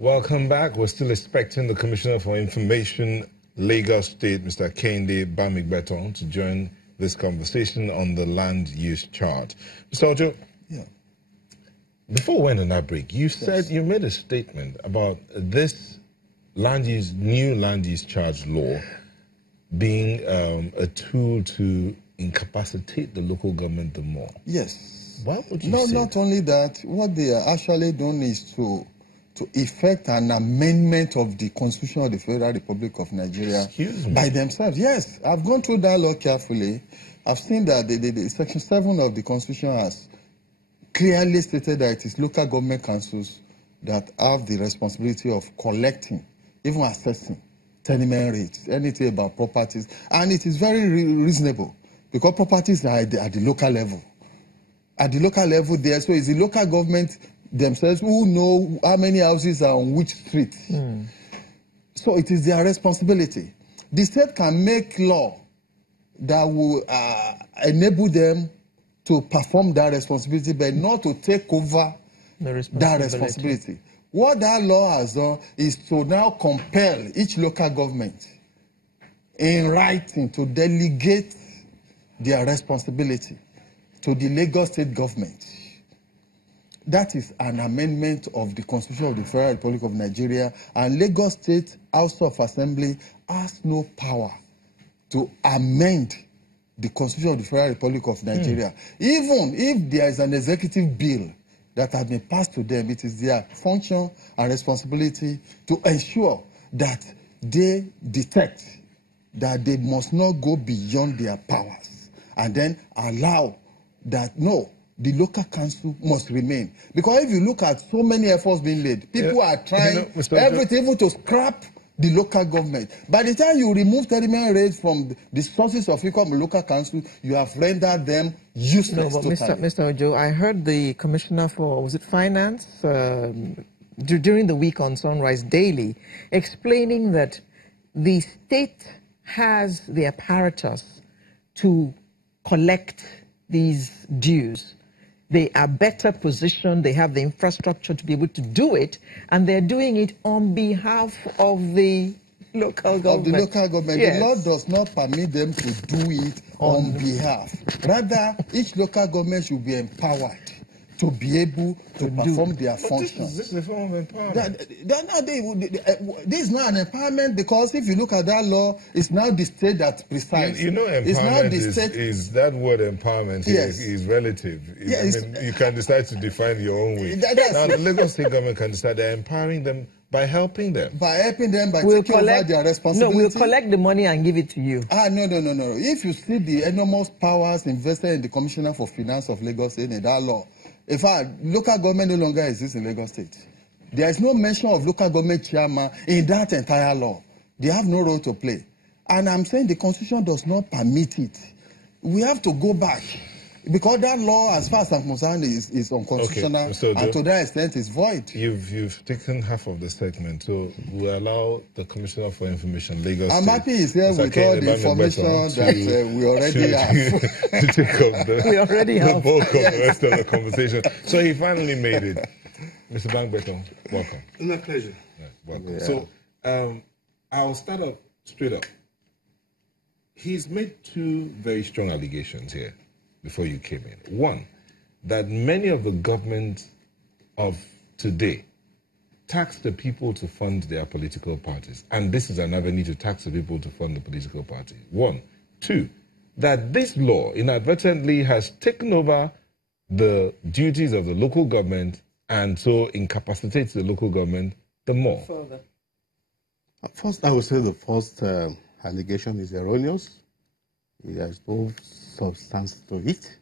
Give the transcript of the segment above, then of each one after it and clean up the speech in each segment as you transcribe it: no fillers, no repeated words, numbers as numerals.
Welcome back. We're still expecting the Commissioner for Information, Lagos State, Mr. Kehinde Bamigbetan, to join this conversation on the land use chart. Mr. Ojo, before we went on that break, you said you made a statement about this new land use charge law being a tool to incapacitate the local government the more. Yes. Why would you say not only that, what they are actually doing is to effect an amendment of the Constitution of the Federal Republic of Nigeria by themselves. Yes, I've gone through that law carefully. I've seen that the Section 7 of the Constitution has clearly stated that it is local government councils that have the responsibility of collecting, even assessing, tenement rates, anything about properties. And it is very reasonable because properties are at the local level. At the local level there, so it's the local government themselves who know how many houses are on which street. So it is their responsibility. The state can make law that will enable them to perform that responsibility, but not to take over that responsibility. What that law has done is to now compel each local government in writing to delegate their responsibility to the Lagos State government. That is an amendment of the Constitution of the Federal Republic of Nigeria, and Lagos State House of Assembly has no power to amend the Constitution of the Federal Republic of Nigeria. Even if there is an executive bill that has been passed to them, it is their function and responsibility to ensure that they detect that they must not go beyond their powers and then allow that, no, the local council must remain. Because if you look at so many efforts being made, people are trying everything even to scrap the local government. By the time you remove tenement rates from the sources of income of local council, you have rendered them useless. No, but Mr. Ojo, I heard the Commissioner for, was it Finance, during the week on Sunrise Daily, explaining that the state has the apparatus to collect these dues. They are better positioned, they have the infrastructure to be able to do it, and they're doing it on behalf of the local government. Yes. The law does not permit them to do it on behalf. Rather, each local government should be empowered to be able to perform their functions. This is a form of empowerment. This is not an empowerment, because if you look at that law, it's now the state that presides. You know, empowerment is that word empowerment is relative. You can decide to define your own way. Now, the Lagos State government can decide they're empowering them by helping them. By taking over their responsibility. No, we'll collect the money and give it to you. No. If you see the enormous powers invested in the Commissioner for Finance of Lagos State in that law, in fact, local government no longer exists in Lagos State. There is no mention of local government chairman in that entire law. They have no role to play. And I'm saying the Constitution does not permit it. We have to go back. Because that law, as far as I'm concerned, is unconstitutional, and to that extent is void. You've taken half of the statement, so we'll allow the Commissioner for Information, Lagos I'm State, happy he's here with all the information that we already have. To take up the bulk of the rest of the conversation. So he finally made it. Mr. Bamigbetan, welcome. My pleasure. Welcome. Yeah. So I'll start up straight up. He's made two very strong allegations here before you came in. One, that many of the governments of today tax the people to fund their political parties. And this is an avenue to tax the people to fund the political party. One. Two, that this law inadvertently has taken over the duties of the local government and so incapacitates the local government the more. Further. First, I would say the first allegation is erroneous. There is no substance to it,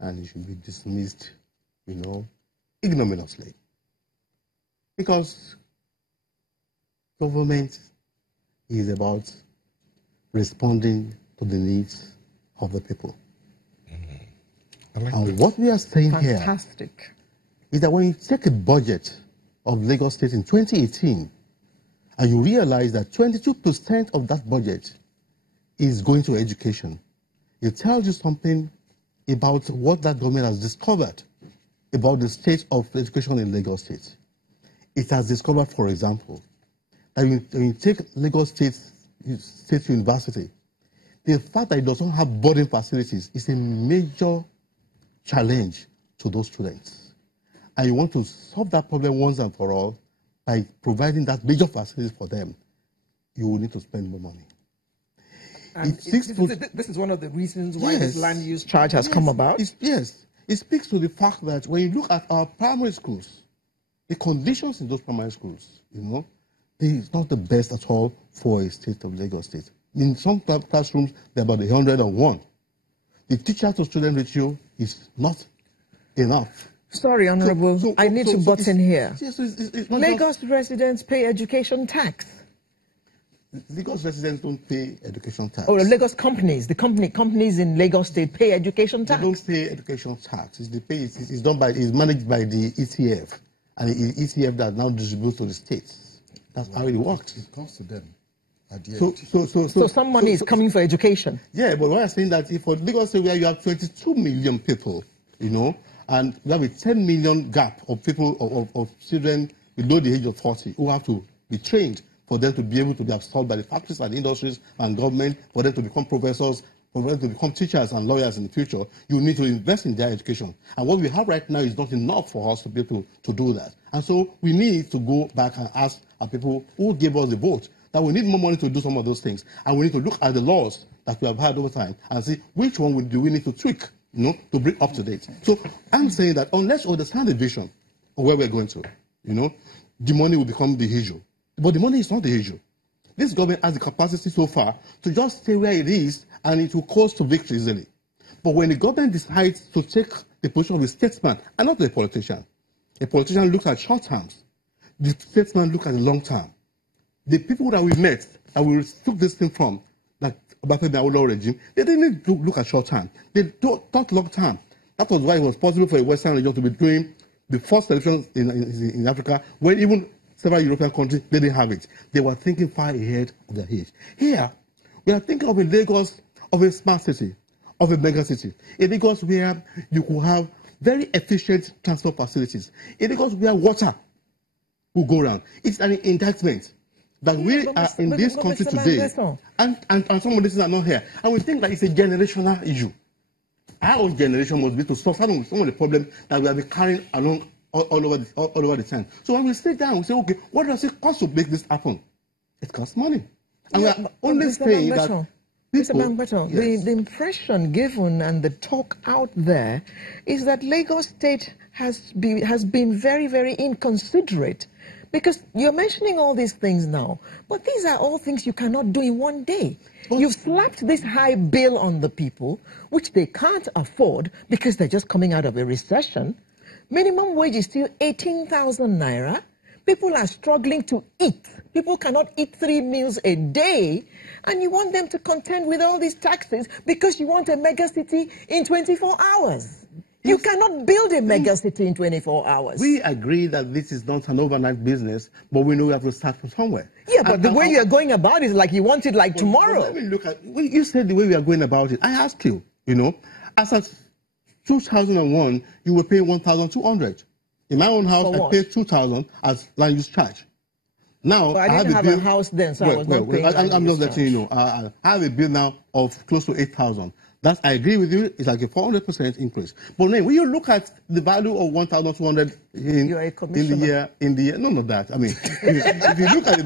and it should be dismissed, ignominiously. Because government is about responding to the needs of the people. And what we are saying here is that when you take a budget of Lagos State in 2018, and you realize that 22% of that budget is going to education, it tells you something about what that government has discovered about the state of education in Lagos State. it has discovered, for example, that when you take Lagos State University, the fact that it does not have boarding facilities is a major challenge to those students. And you want to solve that problem once and for all by providing that major facilities for them. You will need to spend more money. And this is one of the reasons why this land use charge has come about? Yes. It speaks to the fact that when you look at our primary schools, the conditions in those primary schools, it's not the best at all for a state of Lagos State. In some classrooms, they're about 101. The teacher-to-student ratio is not enough. Sorry, Honorable, I need to butt in here. Yes, Lagos residents pay education tax. Lagos residents don't pay education tax. Oh, Lagos companies, companies in Lagos State pay education tax. They don't pay education tax. It's managed by the ETF, and the ETF that now distributes to the states. That's how it works. It comes to them. So some money is coming for education. Yeah, but what I'm saying that if for Lagos State where you have 22 million people, and you have a 10 million gap of people of children below the age of 40 who have to be trained for them to be able to be absorbed by the factories and industries and government, for them to become professors, for them to become teachers and lawyers in the future, you need to invest in their education. And what we have right now is not enough for us to be able to do that. And so we need to go back and ask our people who gave us the vote that we need more money to do some of those things. And we need to look at the laws that we have had over time and see which one do we need to tweak, to bring up to date. So I'm saying that unless we understand the vision of where we're going to, the money will become the issue. But the money is not the issue. This government has the capacity so far to just stay where it is and it will cause to victory easily. But when the government decides to take the position of a statesman and not a politician looks at short terms, the statesman looks at the long term. The people that we met and we took this thing from, like Obafemi Awolowo regime, they didn't look at short term. They thought long term. That was why it was possible for a Western region to be doing the first elections in Africa when even several European countries, they didn't have it. They were thinking far ahead of their age. Here, we are thinking of a Lagos, of a smart city, of a mega city. A Lagos where you could have very efficient transport facilities. A Lagos where water will go around. It's an indictment that we are in this country today, and some of these things are not here. And we think that it's a generational issue. Our own generation must be to solve some of the problems that we have been carrying along all over the time. So when we sit down, we say, okay, what does it cost to make this happen? It costs money. And we are only saying that Mr. Bamigbetan, the impression given and the talk out there is that Lagos State has been very, very inconsiderate. Because you're mentioning all these things now, but these are all things you cannot do in one day. You've slapped this high bill on the people, which they can't afford because they're just coming out of a recession. Minimum wage is still 18,000 naira. People are struggling to eat. People cannot eat 3 meals a day. And you want them to contend with all these taxes because you want a mega city in 24 hours. You cannot build a mega city in 24 hours. We agree that this is not an overnight business, but we know we have to start from somewhere. Yeah, but the way you're going about it is like you want it like tomorrow. Let me look at, you said the way we are going about it. I ask you, as at 2001, you were paying 1,200. In my own house, I paid 2,000 as land use charge. Now, I didn't have a house then, so I was not paying I'm just letting you know. I have a bill now of close to 8,000. I agree with you, it's like a 400% increase. But then when you look at the value of 1,200 in the year, none of that. I mean, if you look at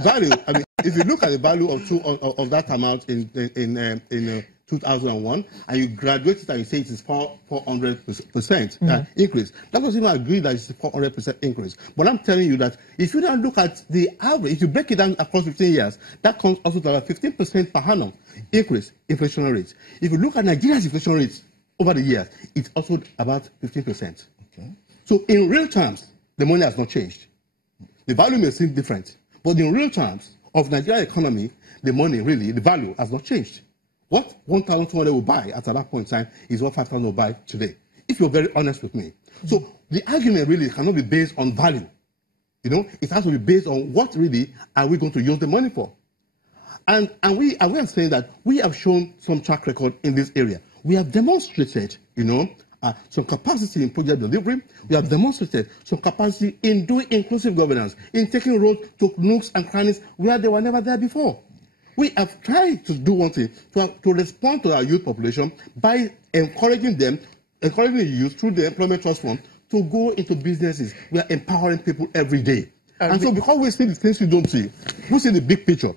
the value, of that amount in 2001, and you graduate it and you say it is 400% increase. That doesn't even agree that it's a 400% increase. But I'm telling you that if you don't look at the average, if you break it down across 15 years, that comes also to about 15% per annum increase inflation rate. If you look at Nigeria's inflation rate over the years, it's also about 15%. Okay. So in real terms, the money has not changed. The value may seem different, but in real terms of Nigerian economy, the money really, the value has not changed. What 1,200 will buy at that point in time is what 5,000 will buy today, if you're very honest with me. So the argument really cannot be based on value. It has to be based on what really are we going to use the money for. And we are saying that we have shown some track record in this area. We have demonstrated, some capacity in project delivery. We have demonstrated some capacity in doing inclusive governance, in taking roads to nooks and crannies where they were never there before. We have tried to do one thing, to respond to our youth population by encouraging the youth through the Employment Trust Fund to go into businesses. We are empowering people every day. And so because we see the things we don't see, we see the big picture.